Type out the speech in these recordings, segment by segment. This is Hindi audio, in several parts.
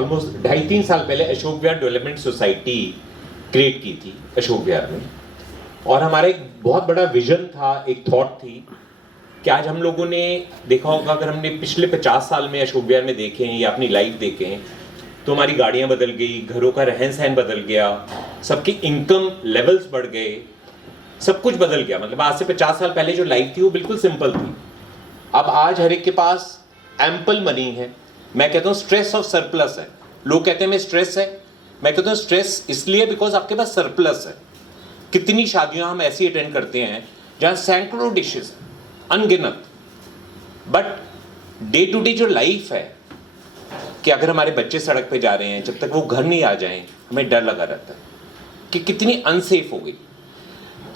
ऑलमोस्ट 2.5-3 साल पहले Ashok Vihar development society create की थी अशोक विहार में, और हमारा एक बहुत बड़ा विजन था, एक थॉट थी कि आज हम लोगों ने देखा होगा, अगर हमने पिछले 50 साल में अशोक विहार में देखे हैं या अपनी लाइफ देखे हैं, तो हमारी गाड़ियां बदल गई, घरों का रहन सहन बदल गया, सबकी इनकम लेवल्स बढ़ गए, सब कुछ बदल गया। मतलब आज से 50 साल पहले जो लाइफ थी वो बिल्कुल सिंपल थी। अब आज हर एक के पास एम्पल मनी है। मैं कहता हूँ स्ट्रेस ऑफ सरप्लस है। लोग कहते हैं मैं स्ट्रेस है, मैं कहता हूँ स्ट्रेस इसलिए बिकॉज आपके पास सरप्लस है। कितनी शादियां हम ऐसी अटेंड करते हैं जहां सैकड़ों डिशेस, अनगिनत, बट डे टू डे जो लाइफ है कि अगर हमारे बच्चे सड़क पे जा रहे हैं, जब तक वो घर नहीं आ जाएं हमें डर लगा रहता है कि कितनी अनसेफ हो गई।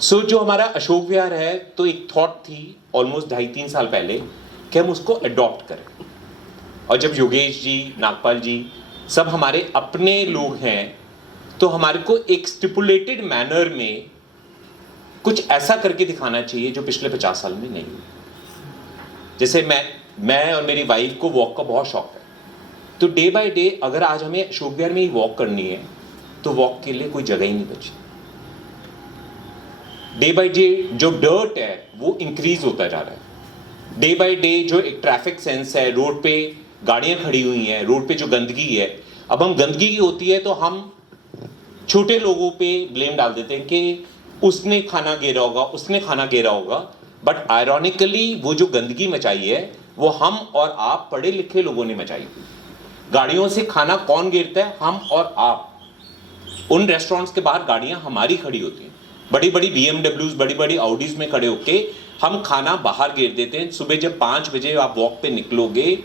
सो जो हमारा अशोक विहार है, तो एक थॉट थी ऑलमोस्ट 2.5-3 साल पहले कि हम उसको अडॉप्ट करें। और जब योगेश जी, नागपाल जी सब हमारे अपने लोग हैं, तो हमारे को एक स्टिपुलेटेड मैनर में कुछ ऐसा करके दिखाना चाहिए जो पिछले 50 साल में नहीं हुआ। जैसे मैं और मेरी वाइफ को वॉक का बहुत शौक है, तो डे बाय डे अगर आज हमें अशोक विहार में ही वॉक करनी है तो वॉक के लिए कोई जगह ही नहीं बची। डे बाय डे जो डर्ट है वो इंक्रीज होता जा रहा है। डे बाय डे जो एक ट्रैफिक सेंस है, रोड पे गाड़ियां खड़ी हुई हैं, रोड पे जो गंदगी है, अब हम गंदगी की होती है तो हम छोटे लोगों पे ब्लेम डाल देते हैं कि उसने खाना गिरा होगा, उसने खाना गिरा होगा। बट आयरॉनिकली वो जो गंदगी मचाई है वो हम और आप पढ़े लिखे लोगों ने मचाई। गाड़ियों से खाना कौन गिरता है? हम और आप। उन रेस्टोरेंट्स के बाहर गाड़ियां हमारी खड़ी होती हैं, बड़ी बड़ी BMWs, बड़ी बड़ी ऑडीज में खड़े होके हम खाना बाहर गिर देते हैं। सुबह जब 5 बजे आप वॉक पे निकलोगे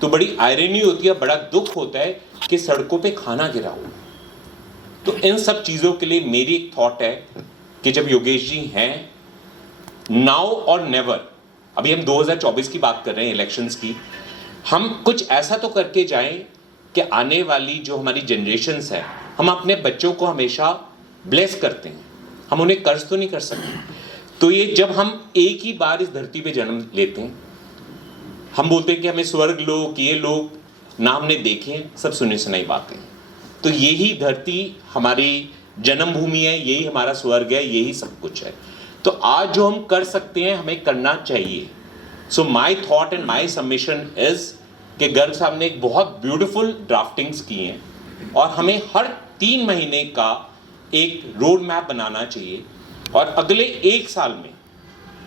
तो बड़ी आयरनी होती है, बड़ा दुख होता है कि सड़कों पे खाना गिरा हुआ। तो इन सब चीज़ों के लिए मेरी एक थॉट है कि जब योगेश जी हैं, नाउ और नेवर, अभी हम 2024 की बात कर रहे हैं, इलेक्शंस की, हम कुछ ऐसा तो करके जाएं कि आने वाली जो हमारी जनरेशन्स है, हम अपने बच्चों को हमेशा ब्लेस करते हैं, हम उन्हें कर्ज तो नहीं कर सकते। तो ये जब हम एक ही बार इस धरती पे जन्म लेते हैं, हम बोलते हैं कि हमें स्वर्ग लोक, ये लोग ना हमने देखे हैं, सब सुनी सुनाई बातें। तो यही धरती हमारी जन्मभूमि है, यही हमारा स्वर्ग है, यही सब कुछ है। तो आज जो हम कर सकते हैं हमें करना चाहिए। So my thought and my submission is कि गर्ग साहब ने एक बहुत ब्यूटीफुल ड्राफ्टिंग्स की हैं और हमें हर 3 महीने का एक रोड मैप बनाना चाहिए और अगले 1 साल में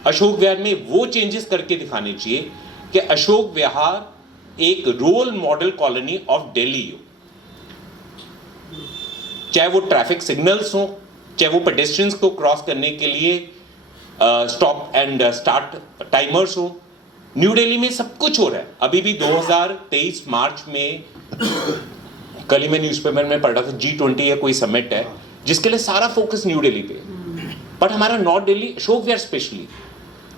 अशोक विहार में वो चेंजेस करके दिखाने चाहिए कि अशोक विहार एक role model colony of Delhi हो। चाहे वो ट्रैफिक सिग्नल्स हो, चाहे वो पेडेस्ट्रियंस को क्रॉस करने के लिए स्टॉप एंड स्टार्ट टाइमर्स हो। न्यू दिल्ली में सब कुछ हो रहा है। अभी भी 2023 मार्च में, कल ही मैं न्यूज़पेपर में पढ़ रहा था, G20 या कोई समिट है जिसके लिए सारा फोकस न्यू दिल्ली पे। बट हमारा नॉर्थ दिल्ली, अशोक विहार स्पेशली,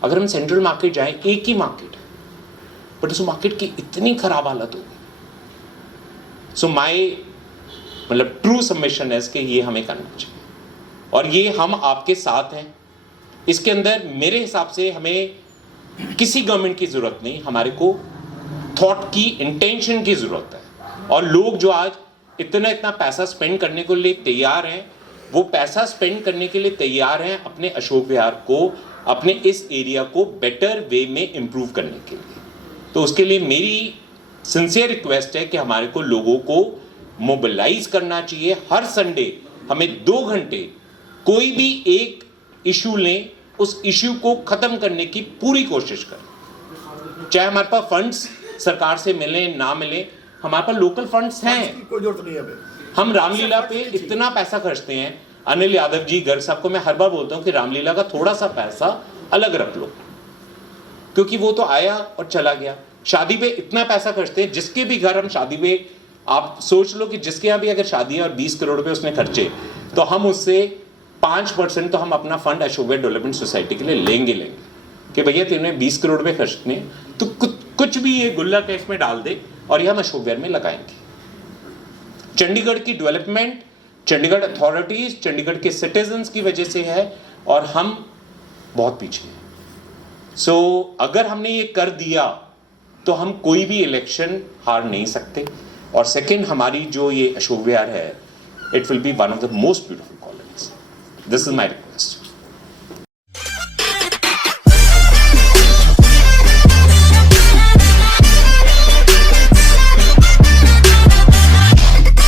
अगर हम सेंट्रल मार्केट जाएं, एक ही मार्केट है, बट उस मार्केट की इतनी खराब हालत हो गई। सो माई मतलब ट्रू सबमिशन है कि ये हमें करना चाहिए और ये हम आपके साथ हैं। इसके अंदर मेरे हिसाब से हमें किसी गवर्नमेंट की जरूरत नहीं, हमारे को थॉट की, इंटेंशन की जरूरत है। और लोग जो आज इतना पैसा स्पेंड करने के लिए तैयार हैं, वो पैसा स्पेंड करने के लिए तैयार हैं अपने अशोक विहार को, अपने इस एरिया को बेटर वे में इंप्रूव करने के लिए। तो उसके लिए मेरी सिंसियर रिक्वेस्ट है कि हमारे को लोगों को मोबिलाइज करना चाहिए। हर संडे हमें 2 घंटे कोई भी एक इशू लें, उस इशू को खत्म करने की पूरी कोशिश करें। चाहे हमारे पास फंड्स सरकार से मिले ना मिले, हमारे पास लोकल फंड्स हैं, कोई जरूरत नहीं है। हम रामलीला पे इतना पैसा खर्चते हैं। अनिल यादव जी, गर्ग साहब को मैं हर बार बोलता हूँ कि रामलीला का थोड़ा सा पैसा अलग रख लो, क्योंकि वो तो आया और चला गया। शादी पे इतना पैसा खर्चते हैं, जिसके भी घर हम शादी पे, आप सोच लो कि जिसके यहाँ भी अगर शादी है और 20 करोड़ रुपए उसने खर्चे, तो हम उससे 5% तो हम अपना fund Ashok Vihar development society के लिए लेंगे कि भैया तेने 20 करोड़ रुपए खर्चने, तो कुछ भी ये गुल्लक है इसमें डाल दे और ये हम अशोक विहार में लगाएंगे। चंडीगढ़ की डेवलपमेंट, चंडीगढ़ अथॉरिटीज, चंडीगढ़ के सिटीजन्स की वजह से है और हम बहुत पीछे हैं। सो अगर हमने ये कर दिया तो हम कोई भी इलेक्शन हार नहीं सकते। और सेकंड, हमारी जो ये अशोक विहार है, it will be one of the most beautiful colonies. This is my request.